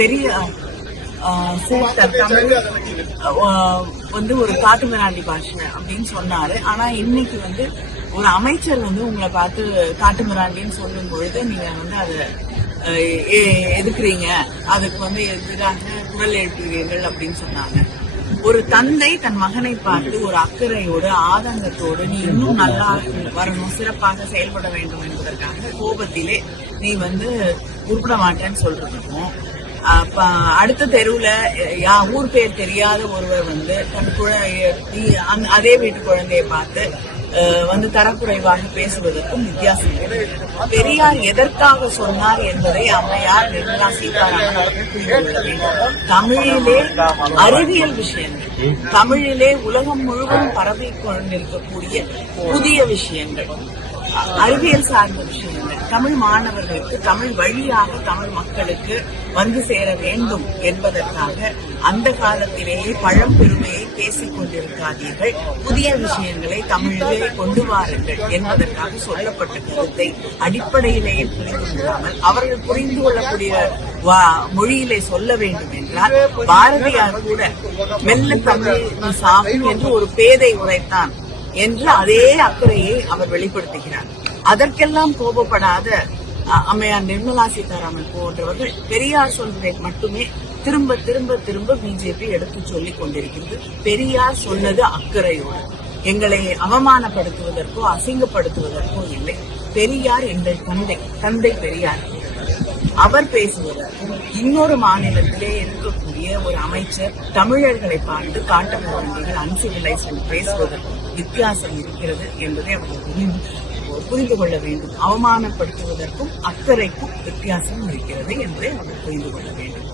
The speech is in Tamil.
பெரிய தமிழ் ஒரு காட்டு மிராண்டி பாஷை அப்படின்னு சொன்னாரு. ஆனா இன்னைக்கு ஒரு அமைச்சர் உங்களை பார்த்து காட்டு மிராண்டின்னு சொல்லும் பொழுது நீங்க அதை எதுக்குறீங்க, அதுக்கு எதிராக குரல் எழுப்புகிறீர்கள் அப்படின்னு சொன்னாங்க. ஒரு தந்தை தன் மகனை பார்த்து ஒரு அக்கறையோடு ஆதங்கத்தோடு நீ இன்னும் நல்லா வரணும், சிறப்பாக செயல்பட வேண்டும் என்பதற்காக கோபத்திலே நீ உருப்பிட மாட்டேன்னு சொல்றதுக்கும், அடுத்த தெருவுல ஊர் பேர் தெரியாத ஒருவர் தன் அதே வீட்டு குழந்தைய பார்த்து தரக்குறைவாக பேசுவதற்கும் வித்தியாசம். பெரியார் எதற்காக சொன்னார் என்பதை அம்மையார் நிர்மலா சீதாராமன் அவர்கள் புரிந்து கொள்ள வேண்டும். தமிழிலே அறிவியல் விஷயங்கள், தமிழிலே உலகம் முழுவதும் பரவி கொண்டிருக்கக்கூடிய புதிய விஷயங்கள், அறிவியல் சார்ந்த விஷயங்கள் தமிழ் மாணவர்களுக்கு தமிழ் வழியாக தமிழ் மக்களுக்கு சேர வேண்டும் என்பதற்காக அந்த காலத்திலேயே பழம்பெருமையை பேசிக் கொண்டிருக்காதீர்கள், புதிய விஷயங்களை தமிழிலே கொண்டு வாருங்கள் என்பதற்காக சொல்லப்பட்ட கருத்தை அடிப்படையிலேயே புரிந்து கொள்ளாமல் அவர்கள் புரிந்து கொள்ளக்கூடிய மொழியிலே சொல்ல வேண்டும் என்றால், பாரதியார் கூட மெல்ல தமிழ் சாகும் என்று ஒரு பேதை உரைத்தான் என்று அதே அக்கறையை அவர் வெளிப்படுத்துகிறார். அதற்கெல்லாம் கோபப்படாத அம்மையார் நிர்மலா சீதாராமன் போன்றவர்கள் பெரியார் சொல்வதை மட்டுமே திரும்ப திரும்ப திரும்ப பிஜேபி எடுத்து சொல்லிக் கொண்டிருக்கிறது. பெரியார் சொன்னது அக்கறையோடு, எங்களை அவமானப்படுத்துவதற்கோ அசிங்கப்படுத்துவதற்கோ இல்லை. பெரியார் எங்கள் தந்தை பெரியார். அவர் பேசுவதற்கும் இன்னொரு மாநிலத்திலே இருக்கக்கூடிய ஒரு அமைச்சர் தமிழர்களை பார்த்து காட்டுமிராண்டிகள் அன்சிவிலைஸ்ட் பேசுவதற்கும் வித்தியாசம் இருக்கிறது என்பதை அவர்கள் புரிந்து கொள்ள வேண்டும். அவமானப்படுத்துவதற்கும் அக்கறைக்கும் வித்தியாசம் இருக்கிறது என்பதை அவர்கள் புரிந்து கொள்ள வேண்டும்.